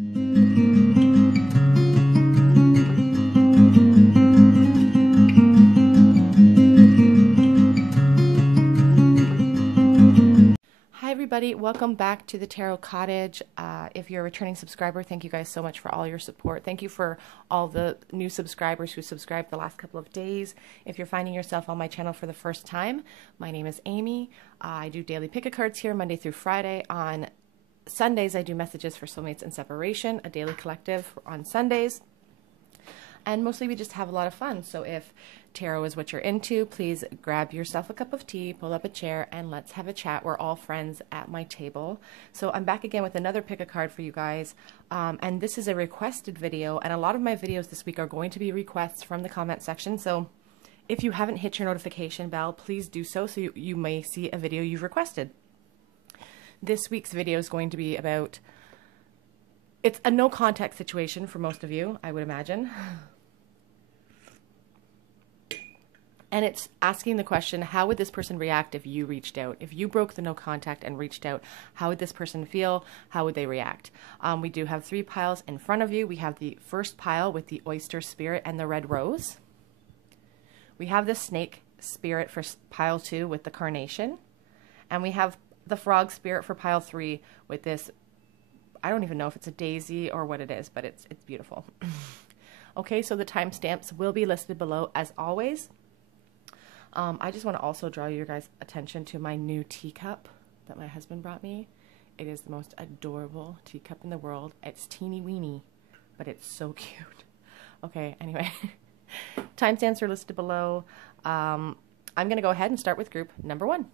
Hi everybody, welcome back to the Tarot Cottage. If you're a returning subscriber, thank you guys so much for all your support. Thank you for all the new subscribers who subscribed the last couple of days. If you're finding yourself on my channel for the first time, my name is Amy. I do daily pick-a-cards here Monday through Friday. On Sundays, I do messages for soulmates and separation, a daily collective on Sundays. And mostly we just have a lot of fun. So if tarot is what you're into, please grab yourself a cup of tea, pull up a chair, and let's have a chat. We're all friends at my table. So I'm back again with another pick a card for you guys. And this is a requested video. And a lot of my videos this week are going to be requests from the comment section. So if you haven't hit your notification bell, please do so you may see a video you've requested. This week's video is going to be about, it's a no contact situation for most of you, I would imagine. And it's asking the question, how would this person react if you reached out? If you broke the no contact and reached out, how would this person feel? How would they react? We do have 3 piles in front of you. We have the first pile with the oyster spirit and the red rose. We have the snake spirit for pile 2 with the carnation. And we have the frog spirit for pile 3 with this, I don't even know if it's a daisy or what it is, but it's beautiful. Okay, so the timestamps will be listed below as always. I just want to also draw your guys' attention to my new teacup that my husband brought me. It is the most adorable teacup in the world. It's teeny weeny, but it's so cute. Okay, anyway, timestamps are listed below. I'm going to go ahead and start with group number 1.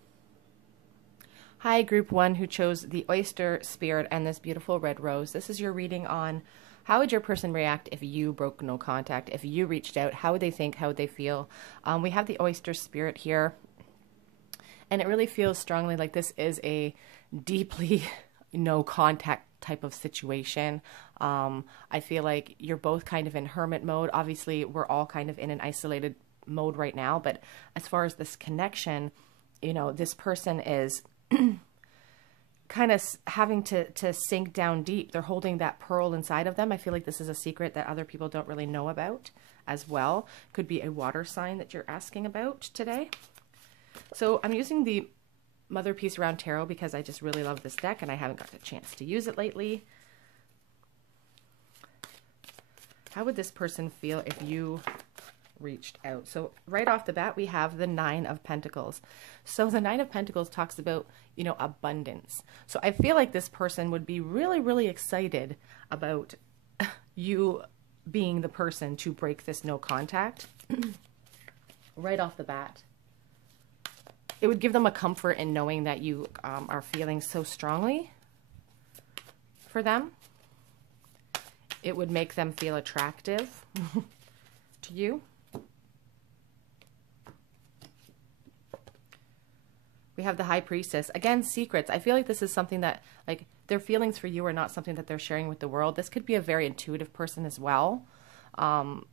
Hi, group 1 who chose the oyster spirit and this beautiful red rose. This is your reading on how would your person react if you broke no contact, if you reached out, how would they think, how would they feel? We have the oyster spirit here, and it really feels strongly like this is a deeply no contact type of situation. I feel like you're both kind of in hermit mode. Obviously, we're all kind of in an isolated mode right now, but as far as this connection, you know, this person is kind of having to sink down deep. They're holding that pearl inside of them. I feel like this is a secret that other people don't really know about as well. Could be a water sign that you're asking about today. So I'm using the Motherpeace Round Tarot because I just really love this deck and I haven't got a chance to use it lately. How would this person feel if you reached out? So right off the bat, we have the 9 of Pentacles. So the 9 of Pentacles talks about, you know, abundance. So I feel like this person would be really, really excited about you being the person to break this no contact right off the bat. It would give them a comfort in knowing that you are feeling so strongly for them. It would make them feel attractive to you. We have the High Priestess. Again, secrets. I feel like this is something that, like, their feelings for you are not something that they're sharing with the world. This could be a very intuitive person as well. The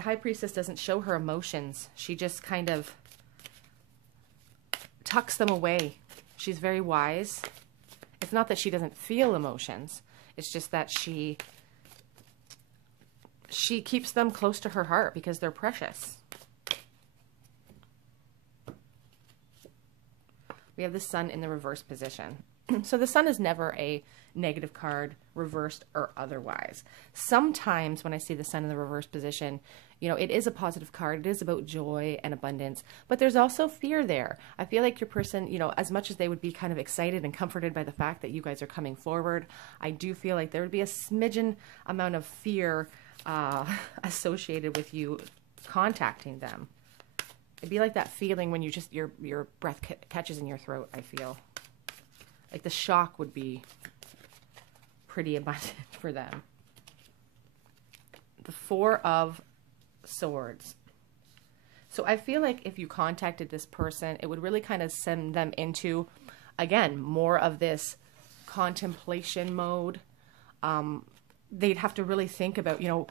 High Priestess doesn't show her emotions. She just kind of tucks them away. She's very wise. It's not that she doesn't feel emotions. It's just that she keeps them close to her heart because they're precious. We have the Sun in the reverse position. So the Sun is never a negative card, reversed or otherwise. Sometimes when I see the Sun in the reverse position, you know, it is a positive card. It is about joy and abundance, but there's also fear there. I feel like your person, you know, as much as they would be kind of excited and comforted by the fact that you guys are coming forward, I do feel like there would be a smidgen amount of fear associated with you contacting them. It'd be like that feeling when you just, your breath catches in your throat, I feel. Like the shock would be pretty abundant for them. The 4 of Swords. So I feel like if you contacted this person, it would really kind of send them into, again, more of this contemplation mode. They'd have to really think about, you know,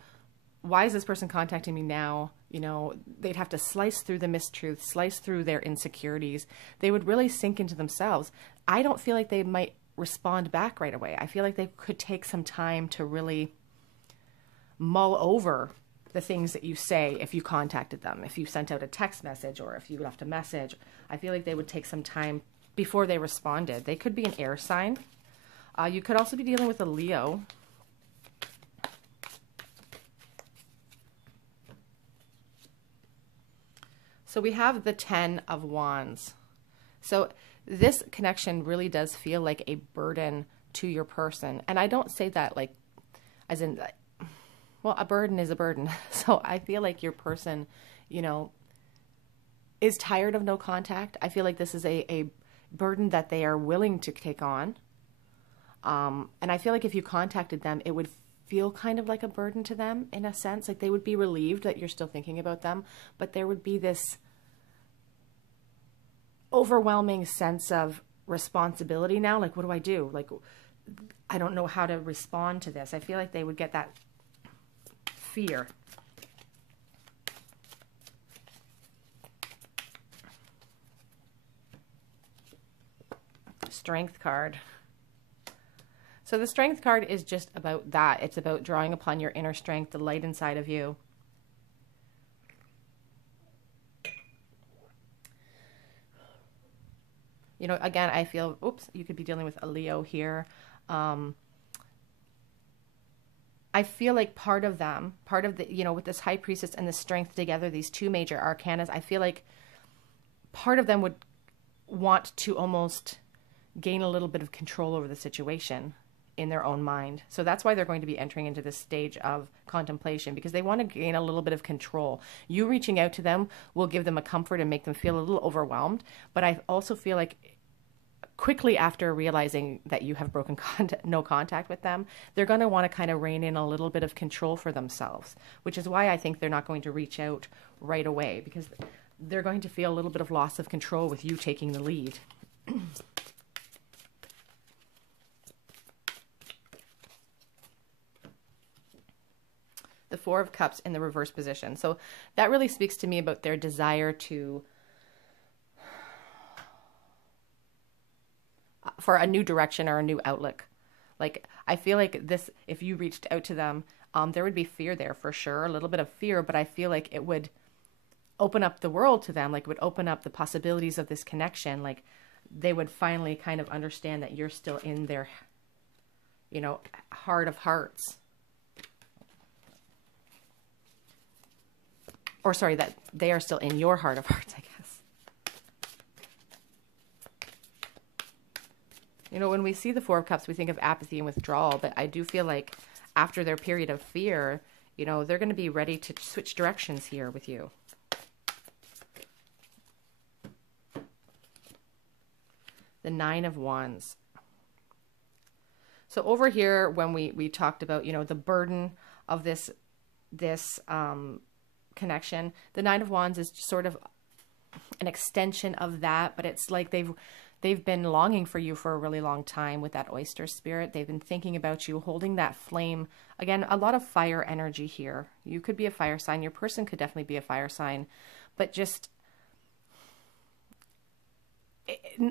why is this person contacting me now? You know, they'd have to slice through the mistruths, slice through their insecurities. They would really sink into themselves. I don't feel like they might respond back right away. I feel like they could take some time to really mull over the things that you say if you contacted them, if you sent out a text message or if you left a message. I feel like they would take some time before they responded. They could be an air sign. You could also be dealing with a Leo. So we have the 10 of Wands. So this connection really does feel like a burden to your person. And I don't say that like, as in, well, a burden is a burden. So I feel like your person, you know, is tired of no contact. I feel like this is a burden that they are willing to take on. And I feel like if you contacted them, it would feel kind of like a burden to them in a sense. Like they would be relieved that you're still thinking about them, but there would be this overwhelming sense of responsibility now. Like, what do I do? Like, I don't know how to respond to this. I feel like they would get that fear. Strength card. So the Strength card is just about that. It's about drawing upon your inner strength, the light inside of you. You know, again, I feel, oops, you could be dealing with a Leo here. I feel like part of them, part of the, you know, with this High Priestess and the Strength together, these two major arcanas, I feel like part of them would want to almost gain a little bit of control over the situation in their own mind. So that's why they're going to be entering into this stage of contemplation, because they want to gain a little bit of control. You reaching out to them will give them a comfort and make them feel a little overwhelmed. But I also feel like quickly after realizing that you have broken no contact with them, they're going to want to kind of rein in a little bit of control for themselves, which is why I think they're not going to reach out right away, because they're going to feel a little bit of loss of control with you taking the lead. The Four of Cups in the reverse position. So that really speaks to me about their desire to, for a new direction or a new outlook. Like, I feel like this, if you reached out to them, there would be fear there for sure, a little bit of fear, but I feel like it would open up the world to them, like it would open up the possibilities of this connection. Like they would finally kind of understand that you're still in their, you know, heart of hearts. Or sorry, that they are still in your heart of hearts, I guess. You know, when we see the Four of Cups, we think of apathy and withdrawal, but I do feel like after their period of fear, you know, they're going to be ready to switch directions here with you. The Nine of Wands. So over here, when we talked about, you know, the burden of this connection, the Nine of Wands is sort of an extension of that, but it's like they've been longing for you for a really long time with that oyster spirit. They've been thinking about you, holding that flame. Again, a lot of fire energy here. You could be a fire sign. Your person could definitely be a fire sign, but just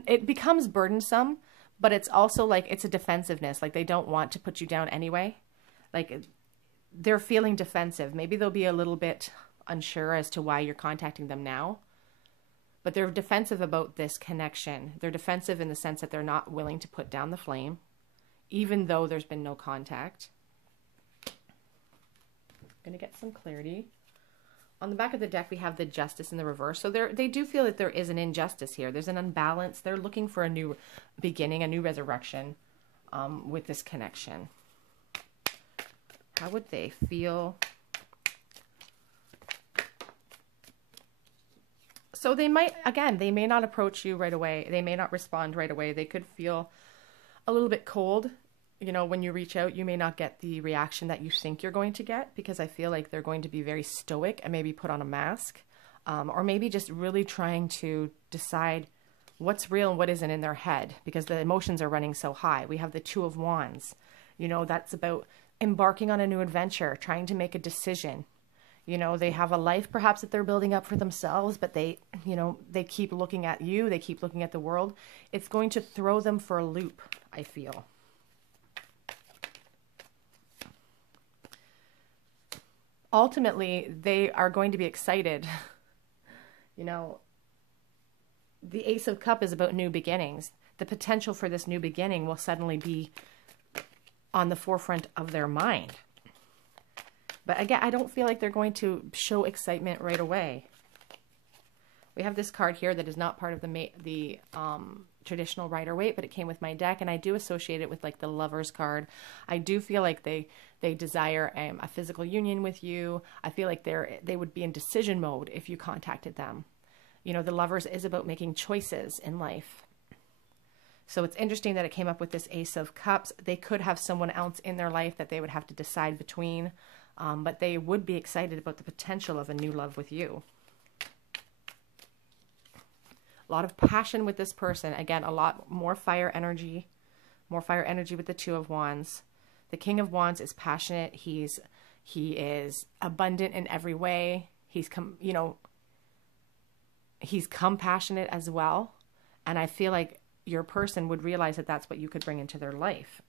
it becomes burdensome, but it's also like it's a defensiveness. Like they don't want to put you down anyway. Like they're feeling defensive. Maybe they'll be a little bit unsure as to why you're contacting them now, but they're defensive about this connection. They're defensive in the sense that they're not willing to put down the flame, even though there's been no contact. I'm going to get some clarity. On the back of the deck, we have the Justice in the reverse. So they do feel that there is an injustice here. There's an unbalance. They're looking for a new beginning, a new resurrection with this connection. How would they feel? So they might, again, they may not approach you right away. They may not respond right away. They could feel a little bit cold. You know, when you reach out, you may not get the reaction that you think you're going to get, because I feel like they're going to be very stoic and maybe put on a mask, or maybe just really trying to decide what's real and what isn't in their head, because the emotions are running so high. We have the Two of Wands. You know, that's about embarking on a new adventure, trying to make a decision. You know, they have a life perhaps that they're building up for themselves, but they, you know, they keep looking at you. They keep looking at the world. It's going to throw them for a loop, I feel. Ultimately, they are going to be excited. You know, the Ace of Cups is about new beginnings. The potential for this new beginning will suddenly be on the forefront of their mind. But again, I don't feel like they're going to show excitement right away. We have this card here that is not part of the traditional Rider-Waite, but it came with my deck, and I do associate it with like the Lover's card. I do feel like they desire a physical union with you. I feel like they would be in decision mode if you contacted them. You know, the Lovers is about making choices in life. So it's interesting that it came up with this Ace of Cups. They could have someone else in their life that they would have to decide between, but they would be excited about the potential of a new love with you. A lot of passion with this person. Again, a lot more fire energy with the Two of Wands. The King of Wands is passionate. He is abundant in every way. He's compassionate as well. And I feel like your person would realize that that's what you could bring into their life.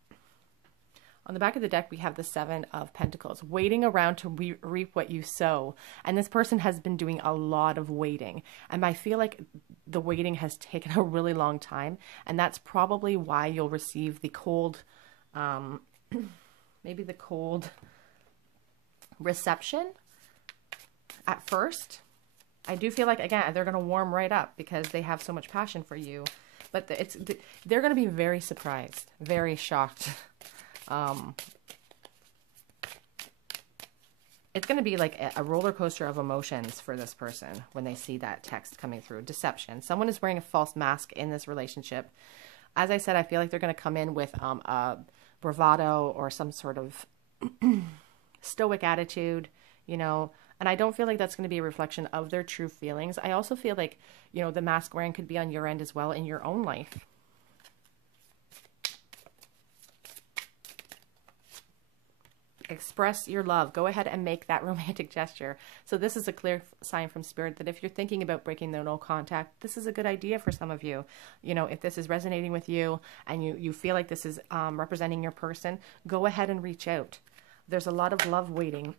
On the back of the deck, we have the Seven of Pentacles, waiting around to reap what you sow. And this person has been doing a lot of waiting. And I feel like the waiting has taken a really long time. And that's probably why you'll receive the cold, maybe the cold reception at first. I do feel like, again, they're going to warm right up because they have so much passion for you. But they're going to be very surprised, very shocked. It's going to be like a roller coaster of emotions for this person when they see that text coming through. Deception. Someone is wearing a false mask in this relationship. As I said, I feel like they're going to come in with a bravado or some sort of stoic attitude, you know, and I don't feel like that's going to be a reflection of their true feelings. I also feel like, you know, the mask wearing could be on your end as well in your own life. Express your love. Go ahead and make that romantic gesture. So this is a clear sign from Spirit that if you're thinking about breaking the no contact, this is a good idea for some of you. You know, if this is resonating with you and you feel like this is representing your person, go ahead and reach out. There's a lot of love waiting.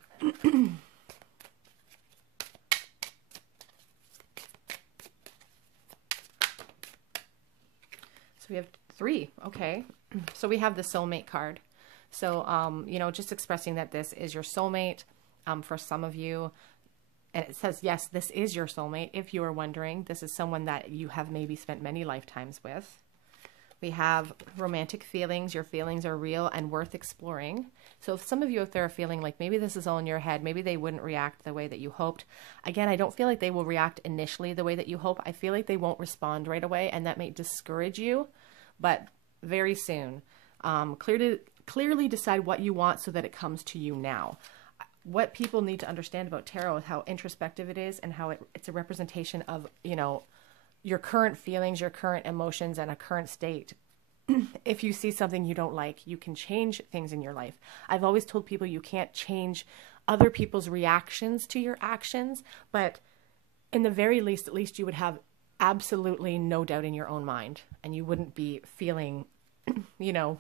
So we have 3. Okay. So we have the soulmate card. So, you know, just expressing that this is your soulmate for some of you. And it says, yes, this is your soulmate. If you are wondering, this is someone that you have maybe spent many lifetimes with. We have romantic feelings. Your feelings are real and worth exploring. So if some of you out there are feeling like maybe this is all in your head, maybe they wouldn't react the way that you hoped. Again, I don't feel like they will react initially the way that you hope. I feel like they won't respond right away, and that may discourage you, but very soon. Clearly decide what you want so that it comes to you now. What people need to understand about tarot is how introspective it is and how it's a representation of, you know, your current feelings, your current emotions, and a current state. If you see something you don't like, you can change things in your life. I've always told people you can't change other people's reactions to your actions, but in the very least, at least you would have absolutely no doubt in your own mind, and you wouldn't be feeling, you know,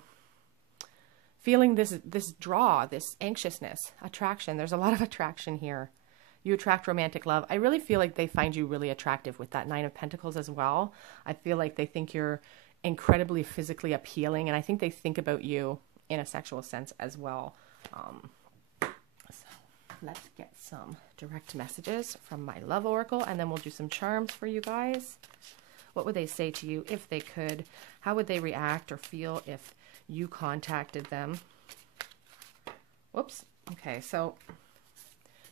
feeling this draw, this anxiousness, attraction. There's a lot of attraction here. You attract romantic love. I really feel like they find you really attractive with that 9 of Pentacles as well. I feel like they think you're incredibly physically appealing, and I think they think about you in a sexual sense as well. So let's get some direct messages from my love oracle, and then we'll do some charms for you guys. What would they say to you if they could? How would they react or feel if you contacted them? Whoops. Okay, so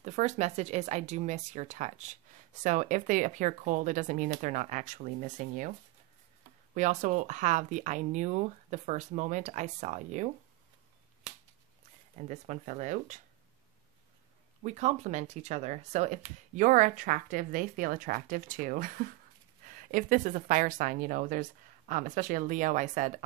the first message is, I do miss your touch. So if they appear cold, it doesn't mean that they're not actually missing you. We also have the I knew the first moment I saw you. And this one fell out. We complement each other. So if you're attractive, they feel attractive too. If this is a fire sign, you know, there's, especially a Leo, I said,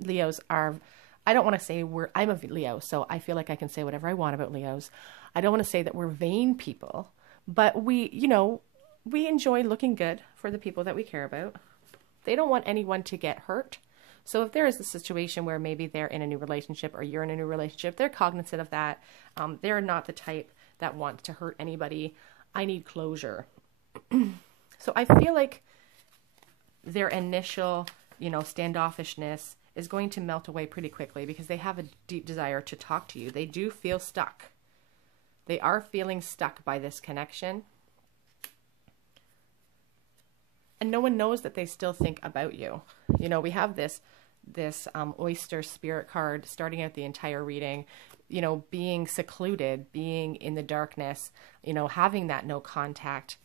Leos are I don't want to say I'm a Leo, so I feel like I can say whatever I want about Leos. I don't want to say that we're vain people, but we, you know, we enjoy looking good for the people that we care about. They don't want anyone to get hurt. So if there is a situation where maybe they're in a new relationship or you're in a new relationship, they're cognizant of that. They're not the type that wants to hurt anybody. I need closure. So I feel like their initial, you know, standoffishness is going to melt away pretty quickly because they have a deep desire to talk to you. They do feel stuck. They are feeling stuck by this connection. And no one knows that they still think about you. You know, we have this oyster spirit card starting out the entire reading, you know, being secluded, being in the darkness, you know, having that no contact.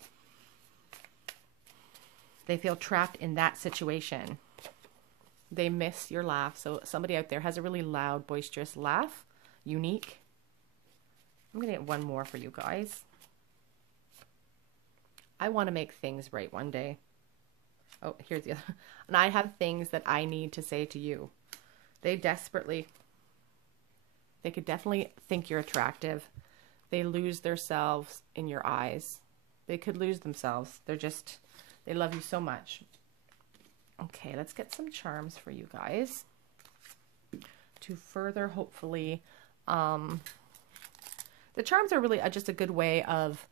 They feel trapped in that situation. They miss your laugh. So somebody out there has a really loud, boisterous laugh. Unique. I'm going to get one more for you guys. I want to make things right one day. Oh, here's the other. And I have things that I need to say to you. They could definitely think you're attractive. They lose themselves in your eyes. They could lose themselves. They love you so much. Okay, let's get some charms for you guys to further, hopefully, the charms are really just a good way of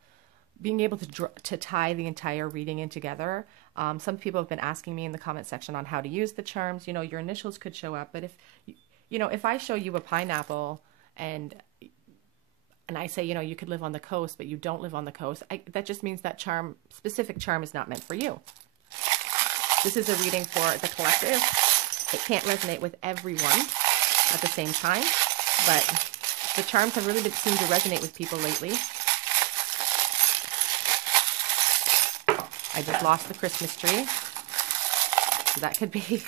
being able to tie the entire reading in together. Some people have been asking me in the comment section on how to use the charms. You know, your initials could show up, but if I show you a pineapple and I say, you know, you could live on the coast, but you don't live on the coast, that just means that specific charm is not meant for you. This is a reading for the collective. It can't resonate with everyone at the same time, but the charms have really seemed to resonate with people lately. I just lost the Christmas tree. So that could be...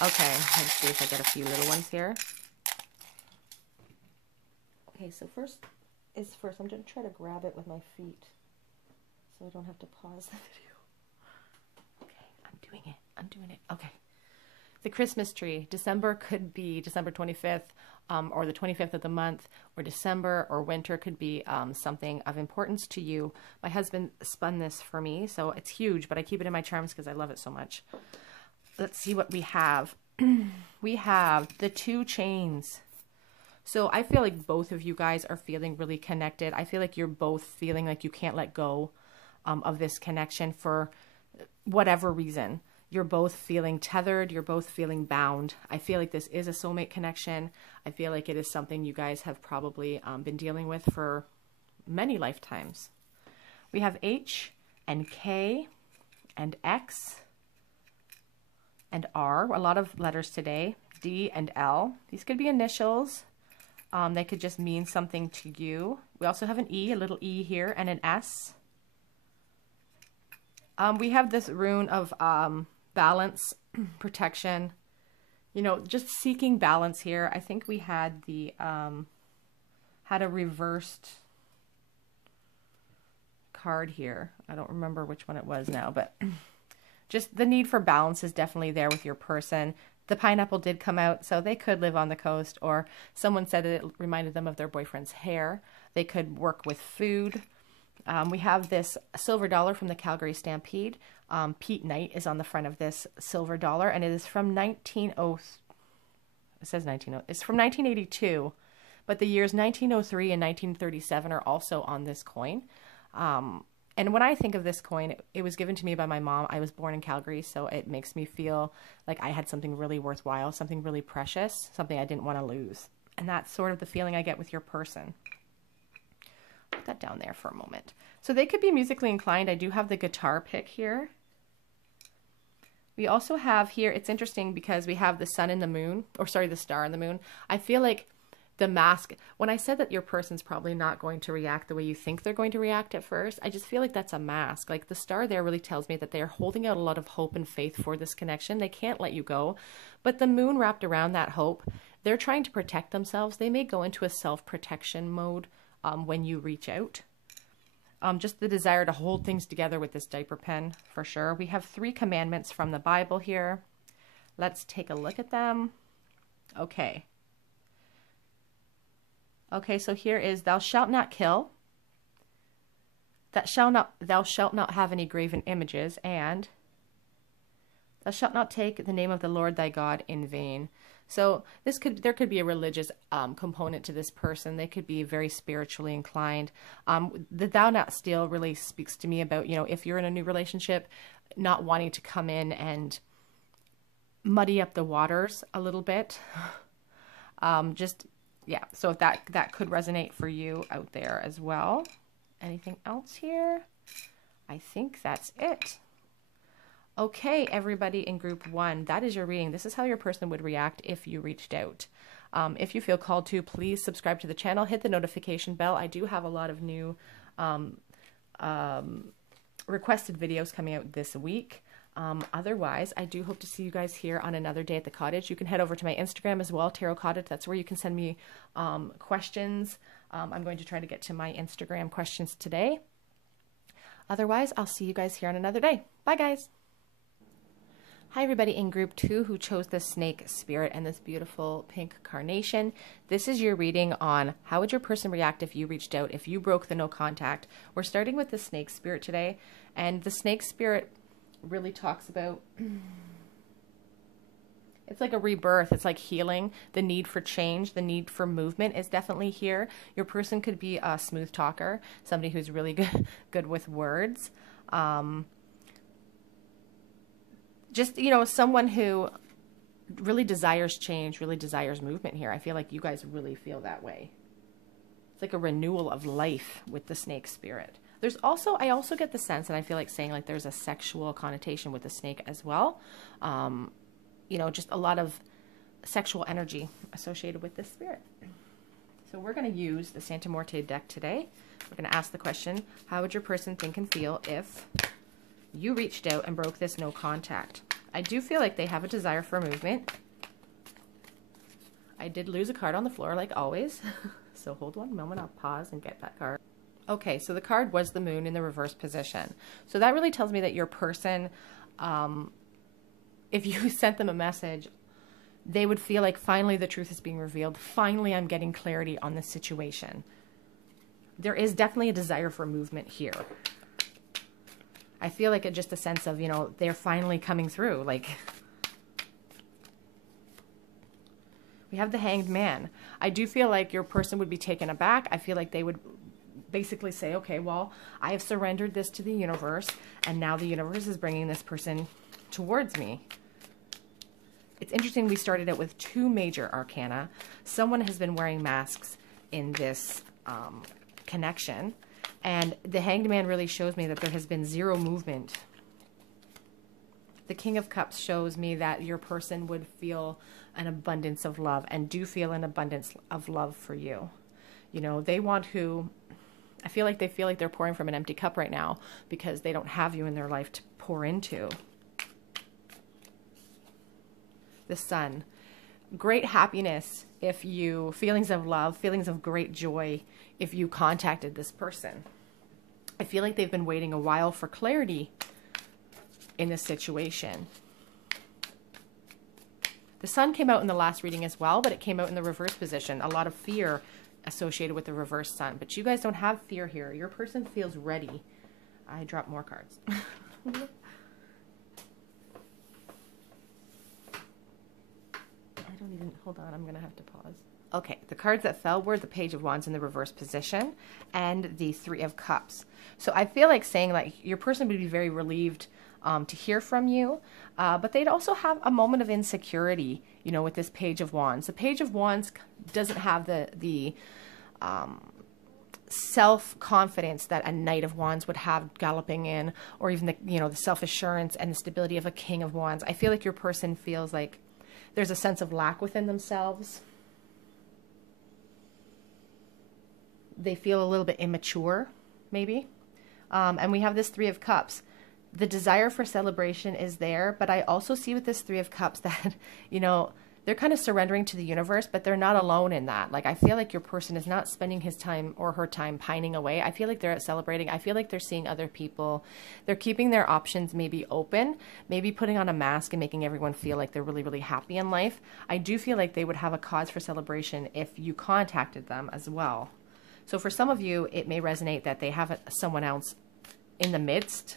Okay, let's see if I get a few little ones here. Okay, so first, I'm going to try to grab it with my feet so I don't have to pause the video. Okay, I'm doing it. Okay. The Christmas tree. December could be December 25th or the 25th of the month, or December or winter could be something of importance to you. My husband spun this for me, so it's huge, but I keep it in my charms because I love it so much. Let's see what we have. We have the 2 chains. So I feel like both of you guys are feeling really connected. I feel like you're both feeling like you can't let go of this connection for whatever reason. You're both feeling tethered. You're both feeling bound. I feel like this is a soulmate connection. I feel like it is something you guys have probably been dealing with for many lifetimes. We have H and K and X and R. A lot of letters today. D and L. These could be initials. They could just mean something to you. We also have an E, a little E here, and an S. We have this rune of balance, protection, you know, just seeking balance here. I think we had had a reversed card here. I don't remember which one it was now, but just the need for balance is definitely there with your person. The pineapple did come out, so they could live on the coast, or someone said that it reminded them of their boyfriend's hair. They could work with food. We have this silver dollar from the Calgary Stampede. Pete Knight is on the front of this silver dollar, and it is from it's from 1982, but the years 1903 and 1937 are also on this coin. And when I think of this coin, it was given to me by my mom. I was born in Calgary, so it makes me feel like I had something really worthwhile, something really precious, something I didn't want to lose. And that's sort of the feeling I get with your person. Put that down there for a moment. So they could be musically inclined. I do have the guitar pick here. We also have here, it's interesting because we have the sun and the moon, or sorry, the star and the moon. I feel like the mask, when I said that your person's probably not going to react the way you think they're going to react at first, I just feel like that's a mask. Like the star there really tells me that they're holding out a lot of hope and faith for this connection. They can't let you go. But the moon wrapped around that hope, they're trying to protect themselves. They may go into a self-protection mode when you reach out. Just the desire to hold things together with this diaper pen, for sure. We have 3 commandments from the Bible here. Let's take a look at them. Okay. Okay, so here is thou shalt not kill, thou shalt not have any graven images, and thou shalt not take the name of the Lord thy God in vain. So there could be a religious component to this person. They could be very spiritually inclined. The thou not steal really speaks to me about, you know, if you're in a new relationship, not wanting to come in and muddy up the waters a little bit. Yeah, so if that could resonate for you out there as well. Anything else here? I think that's it. Okay, everybody in group 1, that is your reading. This is how your person would react if you reached out. If you feel called to, please subscribe to the channel, hit the notification bell. I do have a lot of new requested videos coming out this week. Otherwise, I do hope to see you guys here on another day at the cottage. You can head over to my Instagram as well, Tarot Cottage. That's where you can send me questions. I'm going to try to get to my Instagram questions today. Otherwise, I'll see you guys here on another day. Bye, guys. Hi, everybody in group 2 who chose the snake spirit and this beautiful pink carnation. This is your reading on how would your person react if you reached out, if you broke the no contact. We're starting with the snake spirit today, and the snake spirit really talks about, it's like a rebirth. It's like healing. The need for change, the need for movement is definitely here. Your person could be a smooth talker, somebody who's really good with words. Just, you know, someone who really desires change, really desires movement here. I feel like you guys really feel that way. It's like a renewal of life with the snake spirit. There's also, I also get the sense, and I feel like saying like there's a sexual connotation with the snake as well. You know, just a lot of sexual energy associated with this spirit. So we're going to use the Santa Muerte deck today. We're going to ask the question, how would your person think and feel if you reached out and broke this no contact? I do feel like they have a desire for movement. I did lose a card on the floor like always. So hold one moment, I'll pause and get that card. Okay, so the card was the moon in the reverse position. So that really tells me that your person, if you sent them a message, they would feel like finally the truth is being revealed. Finally, I'm getting clarity on this situation. There is definitely a desire for movement here. I feel like it's just a sense of, you know, they're finally coming through. Like, we have the Hanged Man. I do feel like your person would be taken aback. I feel like they would basically say, okay, well, I have surrendered this to the universe, and now the universe is bringing this person towards me. It's interesting, we started out with 2 major arcana. Someone has been wearing masks in this connection. And the Hanged Man really shows me that there has been 0 movement. The King of Cups shows me that your person would feel an abundance of love and do feel an abundance of love for you. You know, they want to, I feel like they feel like they're pouring from an empty cup right now because they don't have you in their life to pour into. The Sun. Great happiness if you, feelings of love, feelings of great joy if you contacted this person. I feel like they've been waiting a while for clarity in this situation. The Sun came out in the last reading as well, but it came out in the reverse position. A lot of fear associated with the reverse Sun. But you guys don't have fear here. Your person feels ready. I dropped more cards. Hold on, I'm going to have to pause. Okay, the cards that fell were the Page of Wands in the reverse position and the 3 of Cups. So I feel like saying like your person would be very relieved to hear from you, but they'd also have a moment of insecurity, you know, with this Page of Wands. The Page of Wands doesn't have the self-confidence that a Knight of Wands would have galloping in, or even the, you know, the self-assurance and the stability of a King of Wands. I feel like your person feels like there's a sense of lack within themselves. They feel a little bit immature, maybe. And we have this 3 of Cups. The desire for celebration is there, but I also see with this 3 of Cups that, you know, they're kind of surrendering to the universe, but they're not alone in that. Like, I feel like your person is not spending his time or her time pining away. I feel like they're celebrating. I feel like they're seeing other people. They're keeping their options maybe open, maybe putting on a mask and making everyone feel like they're really, really happy in life. I do feel like they would have a cause for celebration if you contacted them as well. So for some of you, it may resonate that they have someone else in the midst.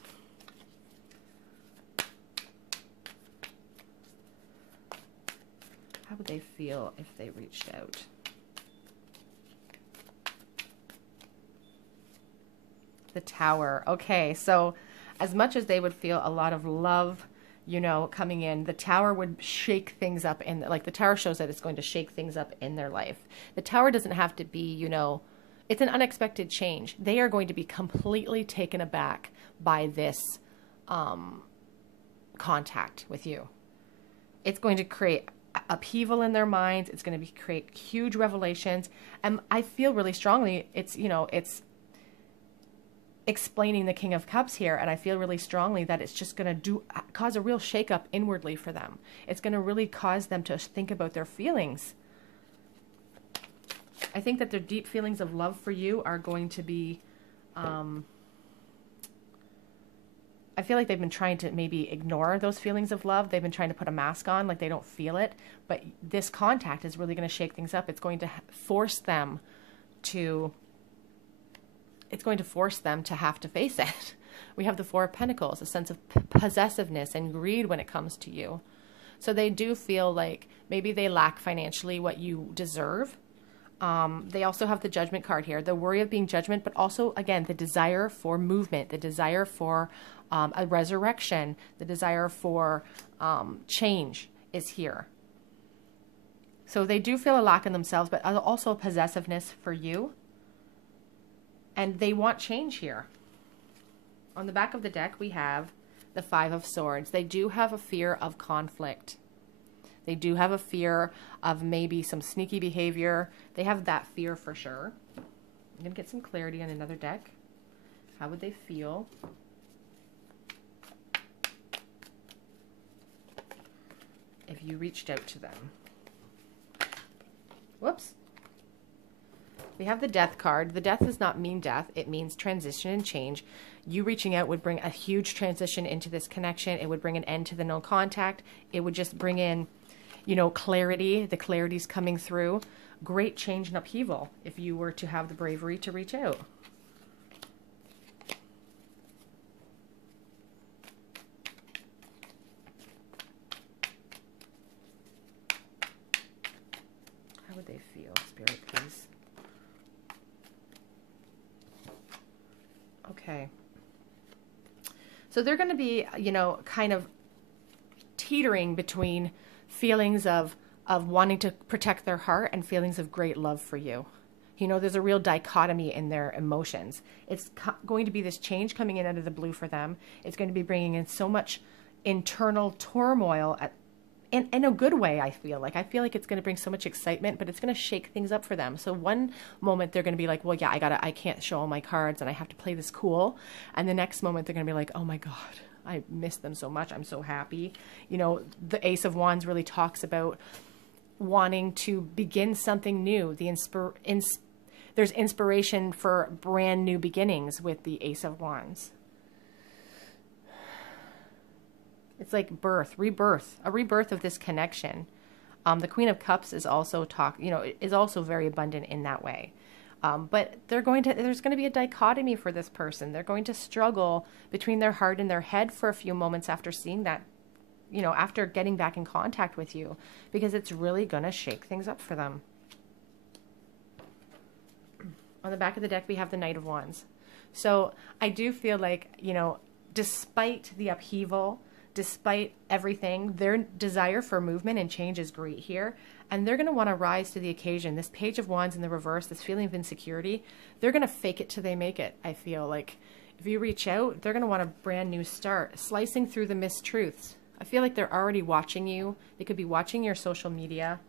How would they feel if they reached out? The Tower. Okay, so as much as they would feel a lot of love, you know, coming in, the Tower would shake things up. Like, the Tower shows that it's going to shake things up in their life. The Tower doesn't have to be, you know, it's an unexpected change. They are going to be completely taken aback by this contact with you. It's going to create upheaval in their minds. It's going to create huge revelations. And I feel really strongly it's, you know, it's explaining the King of Cups here. And I feel really strongly that it's just going to cause a real shakeup inwardly for them. It's going to really cause them to think about their feelings. I think that their deep feelings of love for you are going to be, I feel like they've been trying to maybe ignore those feelings of love. They've been trying to put a mask on, like they don't feel it. But this contact is really going to shake things up. It's going to force them to, have to face it. We have the Four of Pentacles, a sense of possessiveness and greed when it comes to you. So they do feel like maybe they lack financially what you deserve. They also have the Judgment card here, the worry of being judgment, but also, again, the desire for movement, the desire for a resurrection, the desire for change is here. So they do feel a lack in themselves, but also a possessiveness for you. And they want change here. On the back of the deck, we have the Five of Swords. They do have a fear of conflict. They do have a fear of maybe some sneaky behavior. They have that fear for sure. I'm going to get some clarity on another deck. How would they feel if you reached out to them? Whoops. We have the Death card. The Death does not mean death. It means transition and change. You reaching out would bring a huge transition into this connection. It would bring an end to the no contact. It would just bring in, you know, clarity. The clarity's coming through. Great change and upheaval if you were to have the bravery to reach out. How would they feel, Spirit, please? Okay. So they're going to be, you know, kind of teetering between feelings of wanting to protect their heart and feelings of great love for you. You know, there's a real dichotomy in their emotions. It's going to be this change coming in out of the blue for them. It's going to be bringing in so much internal turmoil in a good way, I feel like. I feel like it's going to bring so much excitement, but it's going to shake things up for them. So one moment they're going to be like, well, yeah, I can't show all my cards and I have to play this cool. And the next moment they're going to be like, oh my God, I miss them so much. I'm so happy. You know, the Ace of Wands really talks about wanting to begin something new. There's inspiration for brand new beginnings with the Ace of Wands. It's like rebirth, a rebirth of this connection. The Queen of Cups is also is also very abundant in that way. But there's going to be a dichotomy for this person. They're going to struggle between their heart and their head for a few moments after seeing that, you know, after getting back in contact with you, because it's really going to shake things up for them. On the back of the deck, we have the Knight of Wands. So I do feel like, you know, despite the upheaval, despite everything, their desire for movement and change is great here. And they're going to want to rise to the occasion. This Page of Wands in the reverse, this feeling of insecurity, they're going to fake it till they make it, I feel like. If you reach out, they're going to want a brand new start, slicing through the mistruths. I feel like they're already watching you. They could be watching your social media.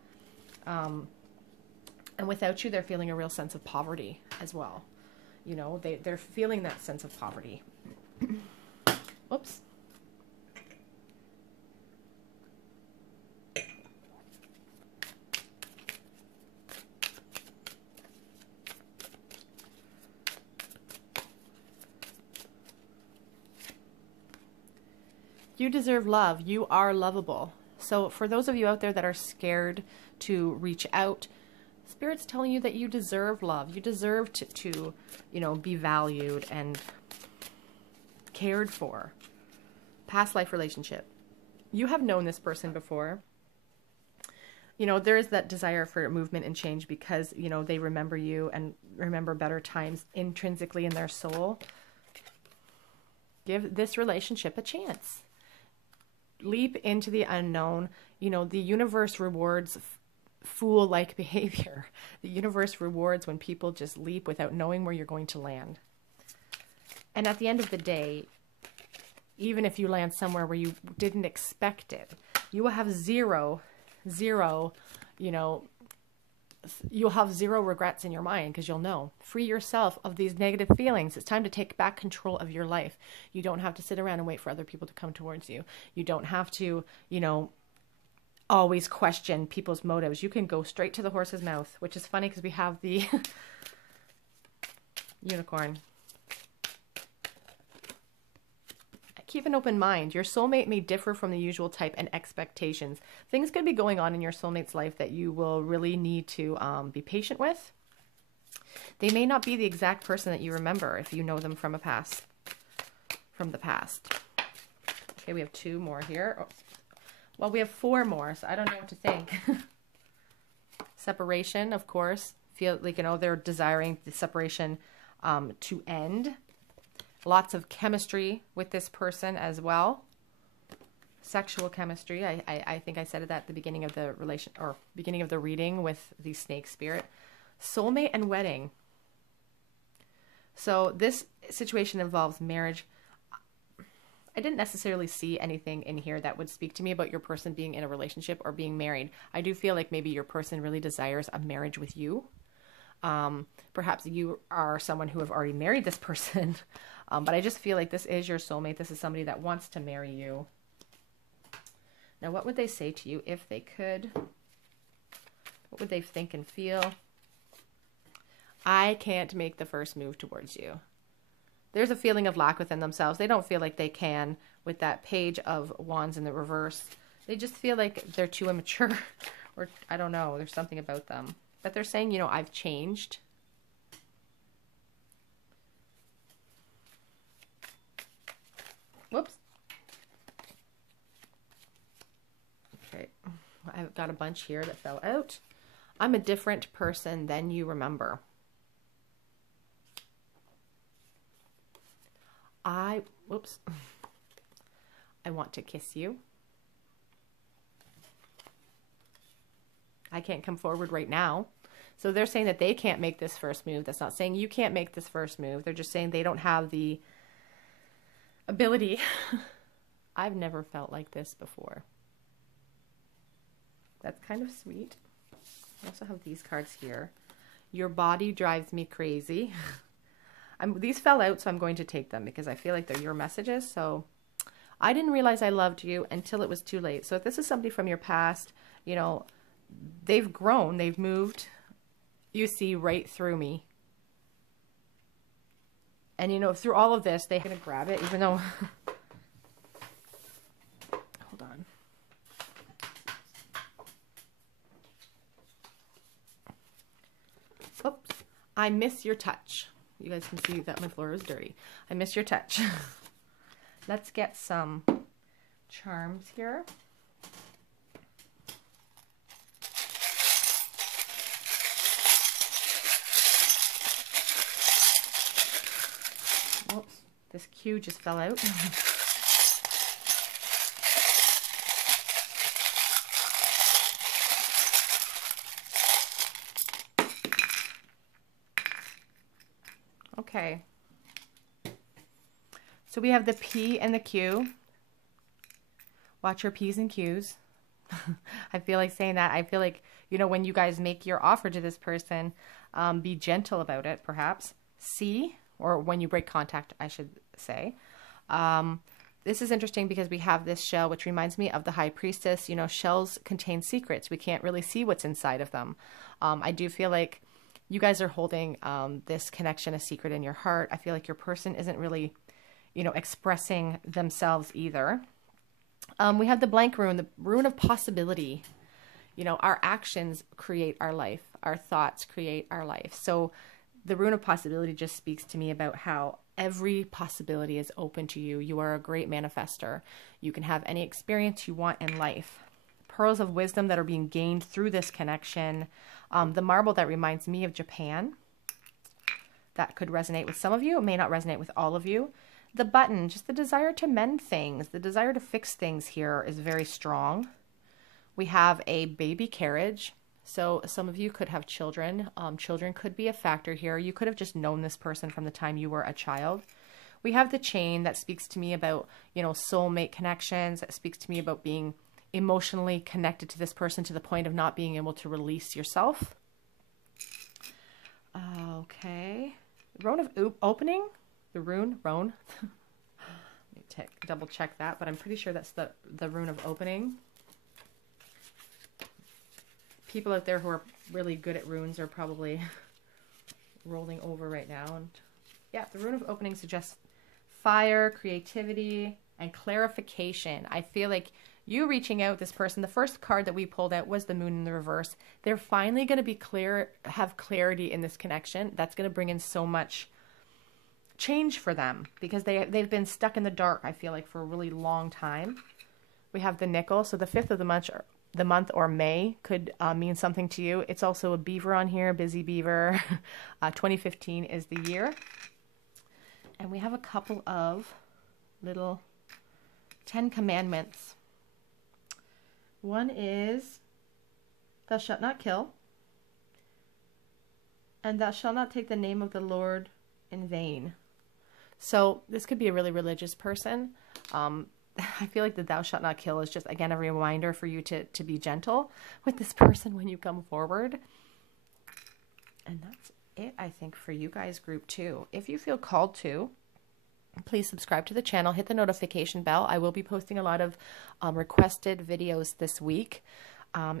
And without you, they're feeling a real sense of poverty as well. You know, they're feeling that sense of poverty. Oops. You deserve love. You are lovable. So for those of you out there that are scared to reach out, Spirit's telling you that you deserve love. You deserve to you know, be valued and cared for. Past life relationship. You have known this person before. You know, there is that desire for movement and change because, you know, they remember you and remember better times intrinsically in their soul. Give this relationship a chance. Leap into the unknown. You know, the universe rewards fool-like behavior. The universe rewards when people just leap without knowing where you're going to land. And at the end of the day, even if you land somewhere where you didn't expect it, you will have zero, you know, you'll have zero regrets in your mind because you'll know. Free yourself of these negative feelings. It's time to take back control of your life. You don't have to sit around and wait for other people to come towards you. You don't have to, you know, always question people's motives. You can go straight to the horse's mouth, which is funny because we have the unicorn. Keep an open mind. Your soulmate may differ from the usual type and expectations. Things could be going on in your soulmate's life that you will really need to be patient with. They may not be the exact person that you remember if you know them from the past. Okay, we have 2 more here. Oh. Well, we have 4 more, so I don't know what to think. Separation, of course. Feel like, you know, they're desiring the separation to end. Lots of chemistry with this person as well. Sexual chemistry. I think I said it at the beginning of the beginning of the reading with the snake spirit. Soulmate and wedding. So this situation involves marriage. I didn't necessarily see anything in here that would speak to me about your person being in a relationship or being married. I do feel like maybe your person really desires a marriage with you. Perhaps you are someone who have already married this person. But I just feel like this is your soulmate. This is somebody that wants to marry you. Now, what would they say to you if they could? What would they think and feel? I can't make the first move towards you. There's a feeling of lack within themselves. They don't feel like they can with that page of wands in the reverse. They just feel like they're too immature. Or I don't know. There's something about them. But they're saying, you know, I've changed. Whoops. Okay. I've got a bunch here that fell out. I'm a different person than you remember. Whoops. I want to kiss you. I can't come forward right now. So they're saying that they can't make this first move. That's not saying you can't make this first move. They're just saying they don't have the ability. I've never felt like this before. That's kind of sweet. I also have these cards here. Your body drives me crazy. These fell out, so I'm going to take them because I feel like they're your messages. So I didn't realize I loved you until it was too late. So if this is somebody from your past, you know, they've grown, they've moved, you see, right through me. And, you know, through all of this, they're going to grab it, even though... Hold on. Oops. I miss your touch. You guys can see that my floor is dirty. I miss your touch. Let's get some charms here. Oops, this cue just fell out. Okay. So we have the P and the Q. Watch your P's and Q's. I feel like saying that. I feel like, you know, when you guys make your offer to this person, be gentle about it, perhaps. C, or when you break contact, I should say. This is interesting because we have this shell, which reminds me of the High Priestess. You know, shells contain secrets. We can't really see what's inside of them. I do feel like you guys are holding this connection a secret in your heart. I feel like your person isn't really, you know, expressing themselves either. We have the blank rune, the rune of possibility. You know, our actions create our life. Our thoughts create our life. So the rune of possibility just speaks to me about how every possibility is open to you. You are a great manifester. You can have any experience you want in life. Pearls of wisdom that are being gained through this connection. The marble that reminds me of Japan. That could resonate with some of you. It may not resonate with all of you. The button, just the desire to mend things. The desire to fix things here is very strong. We have a baby carriage. So some of you could have children. Children could be a factor here. You could have just known this person from the time you were a child. We have the chain that speaks to me about, you know, soulmate connections. That speaks to me about being emotionally connected to this person to the point of not being able to release yourself. Okay. Rune of opening. The rune, Roan. Let me double check that, but I'm pretty sure that's the rune of opening. People out there who are really good at runes are probably rolling over right now. And yeah, the rune of opening suggests fire, creativity, and clarification. I feel like you reaching out this person, the first card that we pulled out was the moon in the reverse. They're finally going to be clear, have clarity in this connection. That's going to bring in so much change for them because they've been stuck in the dark, I feel like, for a really long time. We have the nickel. So the 5th of the month or May could mean something to you. It's also a beaver on here, busy beaver. 2015 is the year. And we have a couple of little 10 commandments. One is, thou shalt not kill, and thou shalt not take the name of the Lord in vain. So this could be a really religious person. I feel like the thou shalt not kill is just, again, a reminder for you to be gentle with this person when you come forward. And that's it, I think, for you guys, group 2. If you feel called to, please subscribe to the channel, hit the notification bell. I will be posting a lot of requested videos this week.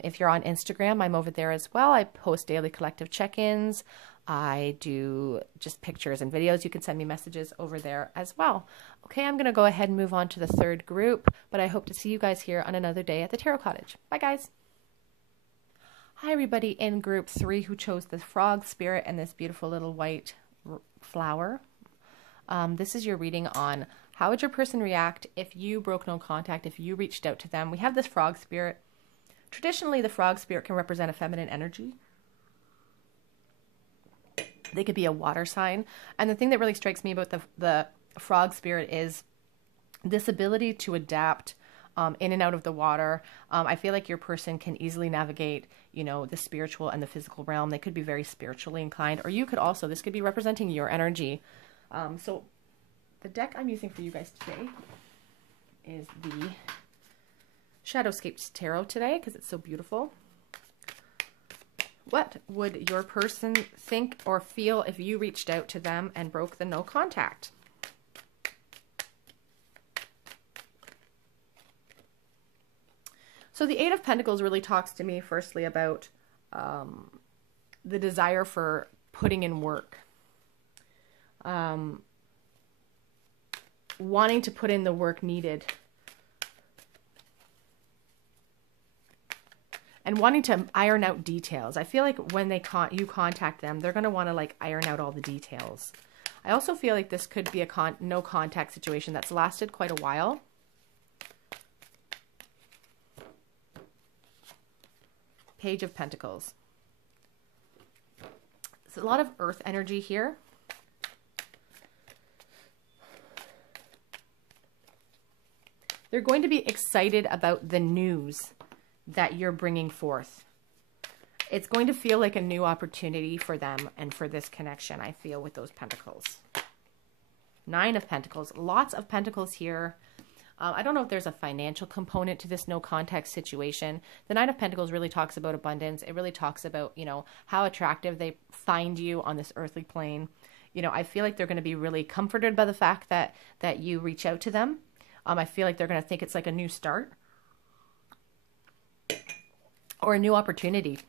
If you're on Instagram, I'm over there as well. I post daily collective check-ins. I do just pictures and videos. You can send me messages over there as well. Okay, I'm going to go ahead and move on to the 3rd group, but I hope to see you guys here on another day at the Tarot Cottage. Bye, guys. Hi, everybody in group 3 who chose the frog spirit and this beautiful little white flower. This is your reading on how would your person react if you broke no contact, if you reached out to them. We have this frog spirit. Traditionally, the frog spirit can represent a feminine energy. They could be a water sign. And the thing that really strikes me about the frog spirit is this ability to adapt in and out of the water. I feel like your person can easily navigate, you know, the spiritual and the physical realm. They could be very spiritually inclined. Or you could also, this could be representing your energy. So the deck I'm using for you guys today is the Shadowscapes Tarot today because it's so beautiful. What would your person think or feel if you reached out to them and broke the no contact? So the 8 of Pentacles really talks to me firstly about the desire for putting in work. Wanting to put in the work needed. And wanting to iron out details. I feel like when you contact them, they're going to want to like iron out all the details. I also feel like this could be a no contact situation that's lasted quite a while. Page of Pentacles. There's a lot of earth energy here. They're going to be excited about the news that you're bringing forth. It's going to feel like a new opportunity for them and for this connection, I feel, with those pentacles. 9 of Pentacles. Lots of pentacles here. I don't know if there's a financial component to this no contact situation. The 9 of Pentacles really talks about abundance. It really talks about, you know, how attractive they find you on this earthly plane. You know, I feel like they're going to be really comforted by the fact that you reach out to them. I feel like they're going to think it's like a new start. Or a new opportunity.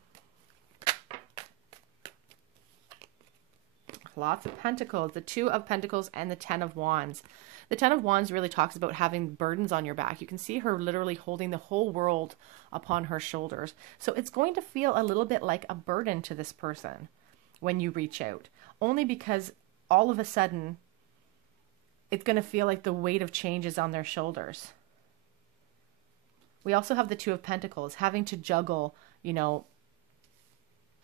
lots of pentacles, the Two of Pentacles and the Ten of Wands. The Ten of Wands really talks about having burdens on your back. You can see her literally holding the whole world upon her shoulders. So it's going to feel a little bit like a burden to this person when you reach out, only because all of a sudden it's going to feel like the weight of change is on their shoulders. We also have the Two of Pentacles, having to juggle, you know,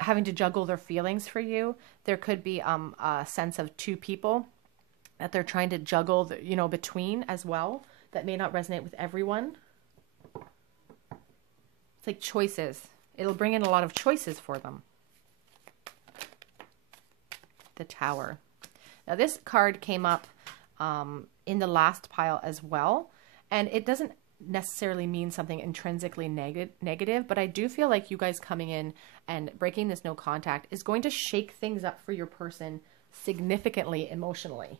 having to juggle their feelings for you. There could be a sense of two people that they're trying to juggle, you know, between as well. That may not resonate with everyone. It's like choices. It'll bring in a lot of choices for them. The Tower. Now this card came up in the last pile as well, and it doesn't necessarily mean something intrinsically negative, but I do feel like you guys coming in and breaking this no contact is going to shake things up for your person significantly emotionally.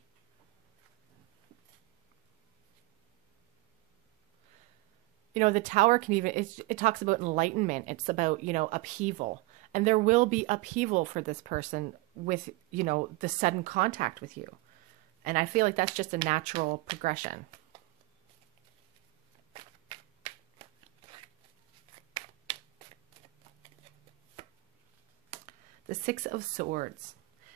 You know, the Tower can even, it talks about enlightenment. It's about, you know, upheaval. And there will be upheaval for this person with, you know, the sudden contact with you. And I feel like that's just a natural progression. The Six of Swords.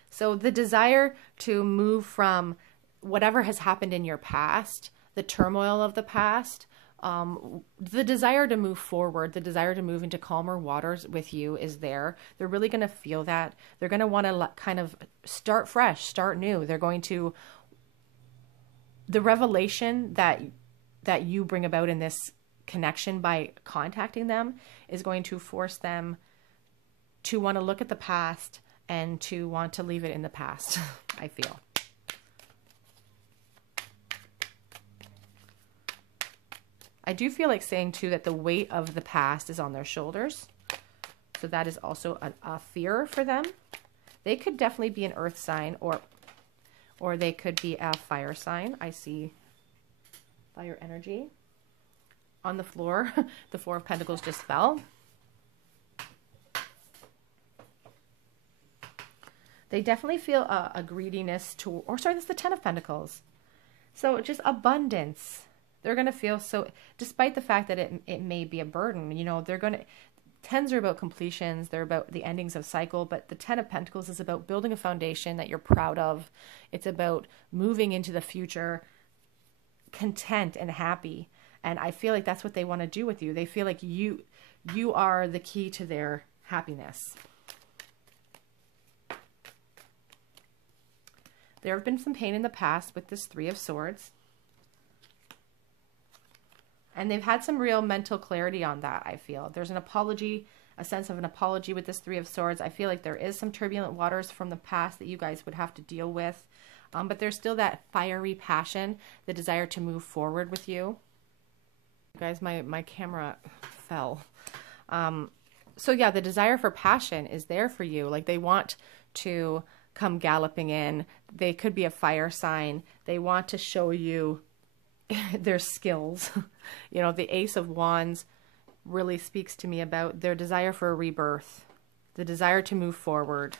So the desire to move from whatever has happened in your past, the turmoil of the past, the desire to move forward, the desire to move into calmer waters with you is there. They're really going to feel that. They're going to want to kind of start fresh, start new. They're going to, the revelation that you bring about in this connection by contacting them is going to force them to want to look at the past and to want to leave it in the past, I feel. I do feel like saying too that the weight of the past is on their shoulders. So that is also a fear for them. They could definitely be an earth sign or they could be a fire sign. I see fire energy. On the floor, the Four of Pentacles just fell. They definitely feel a greediness to, or sorry, that's the Ten of Pentacles. So just abundance. They're going to feel so, despite the fact that it may be a burden, you know, they're going to, tens are about completions. They're about the endings of cycle, but the Ten of Pentacles is about building a foundation that you're proud of. It's about moving into the future content and happy. And I feel like that's what they want to do with you. They feel like you are the key to their happiness. There have been some pain in the past with this Three of Swords. And they've had some real mental clarity on that, I feel. There's an apology, a sense of an apology with this Three of Swords. I feel like there is some turbulent waters from the past that you guys would have to deal with. But there's still that fiery passion, the desire to move forward with you. Guys, my camera fell. So yeah, the desire for passion is there for you. Like they want to come galloping in. They could be a fire sign. They want to show you their skills. You know, the Ace of Wands really speaks to me about their desire for a rebirth, the desire to move forward.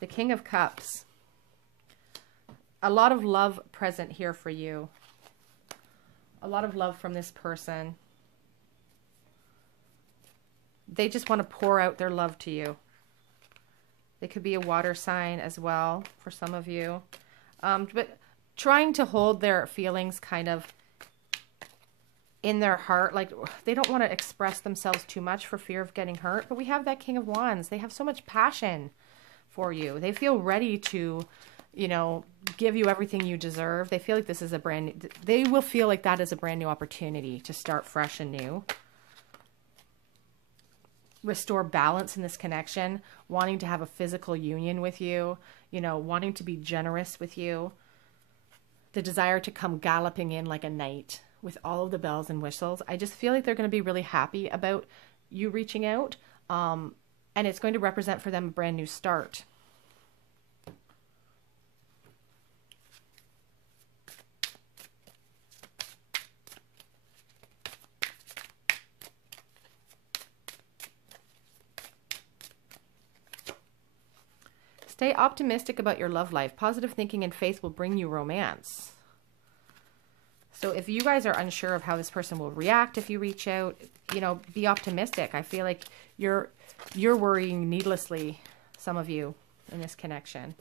The King of Cups. A lot of love present here for you. A lot of love from this person. They just want to pour out their love to you. They could be a water sign as well for some of you. But trying to hold their feelings kind of in their heart. Like they don't want to express themselves too much for fear of getting hurt. But we have that King of Wands. They have so much passion for you. They feel ready to, you know, give you everything you deserve. They feel like this is a brand new, they will feel like that is a brand new opportunity to start fresh and new. Restore balance in this connection, wanting to have a physical union with you, you know, wanting to be generous with you. The desire to come galloping in like a knight with all of the bells and whistles. I just feel like they're going to be really happy about you reaching out. And it's going to represent for them a brand new start. Stay optimistic about your love life. Positive thinking and faith will bring you romance. So if you guys are unsure of how this person will react if you reach out, you know, be optimistic. I feel like you're worrying needlessly, some of you, in this connection.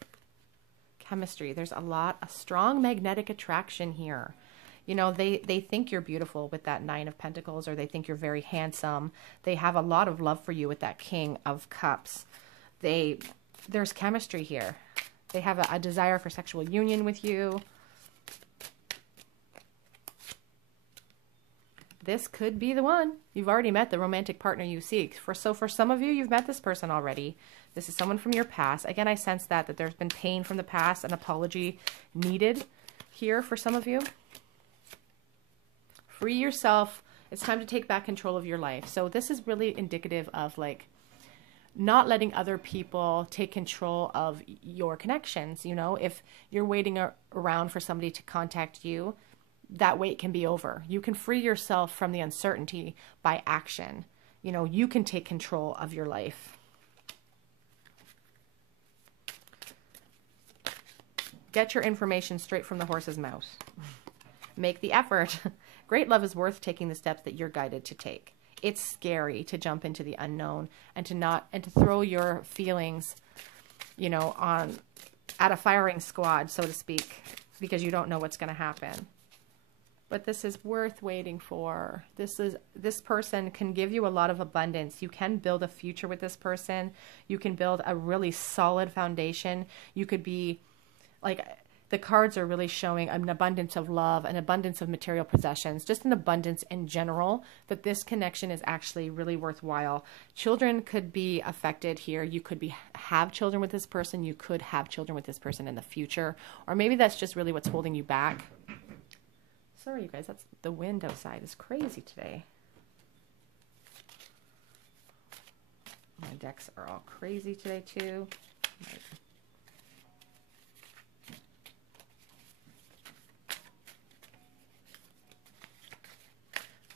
Chemistry. There's a strong magnetic attraction here. You know, they think you're beautiful with that Nine of Pentacles, or they think you're very handsome. They have a lot of love for you with that King of Cups. There's chemistry here. They have a desire for sexual union with you. This could be the one. You've already met the romantic partner you seek. So for some of you, you've met this person already. This is someone from your past. Again, I sense that there's been pain from the past, an apology needed here for some of you. Free yourself. It's time to take back control of your life. So this is really indicative of like not letting other people take control of your connections. You know, if you're waiting around for somebody to contact you, that wait can be over. You can free yourself from the uncertainty by action. You know, you can take control of your life. Get your information straight from the horse's mouth. Make the effort. Great love is worth taking the steps that you're guided to take. It's scary to jump into the unknown and to throw your feelings, you know, at a firing squad, so to speak, because you don't know what's going to happen. But this is worth waiting for. This person can give you a lot of abundance. You can build a future with this person. You can build a really solid foundation. You could be like, the cards are really showing an abundance of love, an abundance of material possessions, just an abundance in general, that this connection is actually really worthwhile. Children could be affected here. You could have children with this person. You could have children with this person in the future. Or maybe that's just really what's holding you back. Sorry, you guys, that's the wind outside is crazy today. My decks are all crazy today too.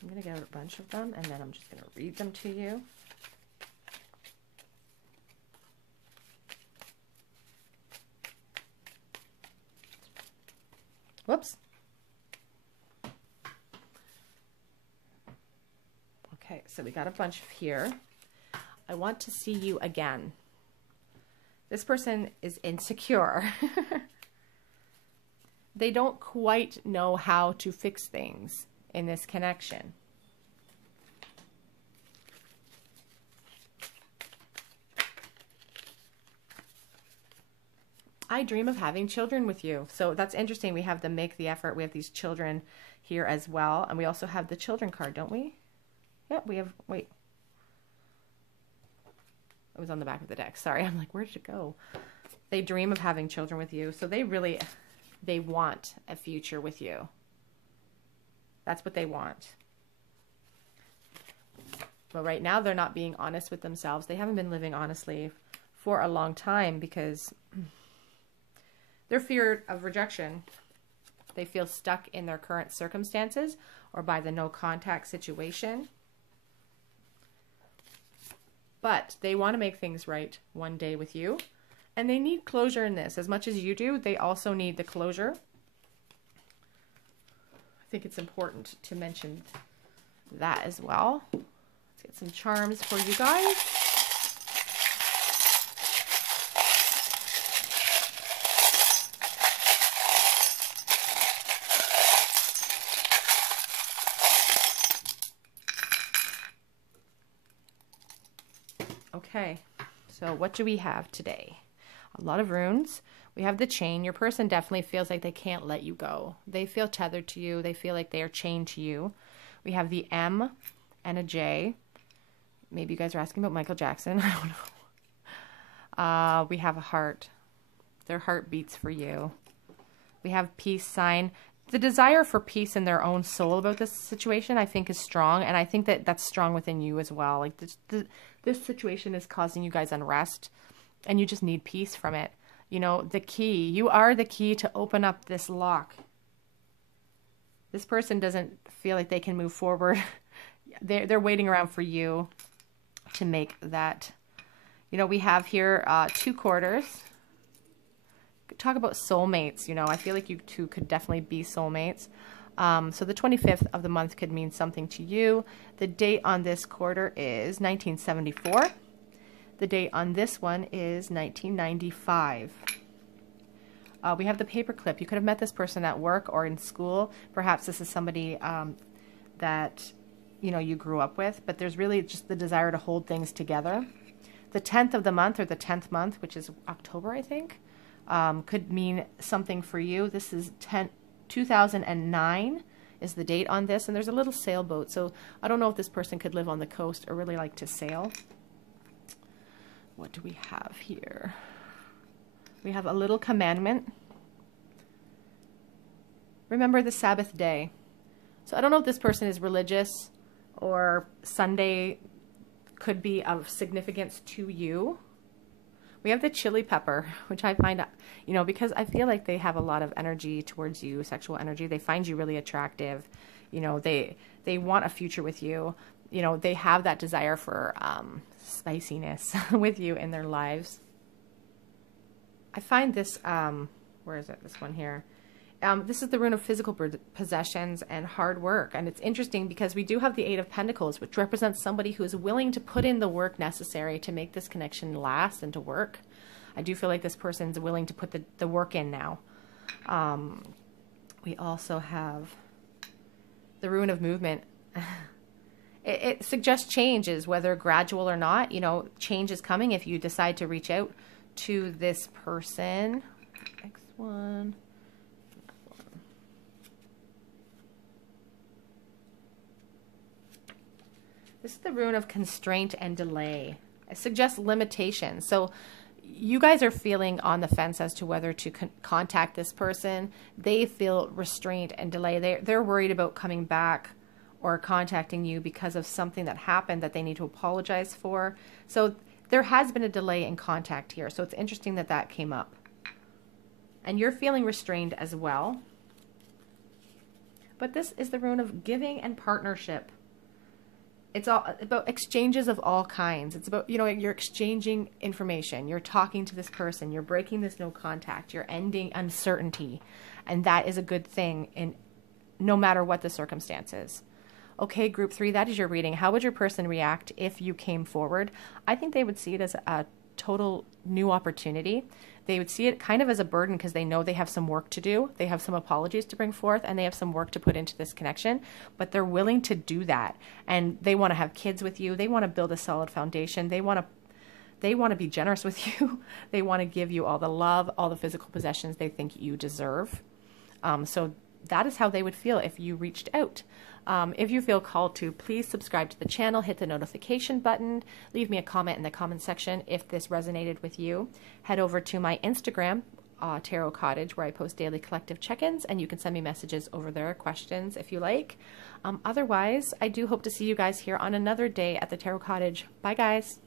I'm going to get a bunch of them, and then I'm just going to read them to you. Whoops. Okay, so we got a bunch here. I want to see you again. This person is insecure. They don't quite know how to fix things in this connection. I dream of having children with you. So that's interesting. We have the make the effort. We have these children here as well. And we also have the children card, don't we? Yep, we have, wait. It was on the back of the deck. Sorry, I'm like, where did it go? They dream of having children with you. So they want a future with you. That's what they want. But right now, they're not being honest with themselves. They haven't been living honestly for a long time because they're feared of rejection. They feel stuck in their current circumstances or by the no contact situation. But they want to make things right one day with you. And they need closure in this. As much as you do, they also need the closure. I think it's important to mention that as well. Let's get some charms for you guys. Okay, so what do we have today? A lot of runes. We have the chain. Your person definitely feels like they can't let you go. They feel tethered to you. They feel like they are chained to you. We have the M and a J. Maybe you guys are asking about Michael Jackson. I don't know. We have a heart. Their heart beats for you. We have peace sign. The desire for peace in their own soul about this situation, I think, is strong. And I think that that's strong within you as well. Like this situation is causing you guys unrest. And you just need peace from it. You know, the key. You are the key to open up this lock. This person doesn't feel like they can move forward. They're waiting around for you to make that. You know, we have here 2 quarters. talk about soulmates. You know, I feel like you two could definitely be soulmates. So the 25th of the month could mean something to you. The date on this quarter is 1974. The date on this one is 1995. We have the paperclip. You could have met this person at work or in school. Perhaps this is somebody that, you know, you grew up with, but there's really just the desire to hold things together. The 10th of the month, or the 10th month, which is October, I think, could mean something for you. This is 2009 is the date on this, and there's a little sailboat. So I don't know if this person could live on the coast or really like to sail. What do we have here? We have a little commandment. Remember the Sabbath day. So I don't know if this person is religious or Sunday could be of significance to you. We have the chili pepper, which I find, you know, because I feel like they have a lot of energy towards you, sexual energy. They find you really attractive. You know, they want a future with you. You know, they have that desire for spiciness with you in their lives. I find this, where is it? This one here. This is the rune of physical possessions and hard work. And it's interesting because we do have the Eight of Pentacles, which represents somebody who is willing to put in the work necessary to make this connection last and to work. I do feel like this person's willing to put the work in now. We also have the rune of movement. It suggests changes, whether gradual or not. You know, change is coming if you decide to reach out to this person. Next one. This is the rune of constraint and delay. It suggests limitation. So you guys are feeling on the fence as to whether to contact this person. They feel restraint and delay. They're worried about coming back or contacting you because of something that happened that they need to apologize for. So there has been a delay in contact here. So it's interesting that that came up. And you're feeling restrained as well. But this is the rune of giving and partnership. It's all about exchanges of all kinds. It's about, you know, you're exchanging information. You're talking to this person. You're breaking this no contact. You're ending uncertainty. And that is a good thing in no matter what the circumstances. Okay, group 3, that is your reading. How would your person react if you came forward? I think they would see it as a total new opportunity. They would see it kind of as a burden because they know they have some work to do. They have some apologies to bring forth and they have some work to put into this connection, but they're willing to do that. And they want to have kids with you. They want to build a solid foundation. They want to be generous with you. They want to give you all the love, all the physical possessions they think you deserve. So that is how they would feel if you reached out. If you feel called to, please subscribe to the channel, hit the notification button, leave me a comment in the comment section if this resonated with you. Head over to my Instagram, Tarot Cottage, where I post daily collective check-ins, and you can send me messages over there, questions if you like. Otherwise, I do hope to see you guys here on another day at the Tarot Cottage. Bye, guys.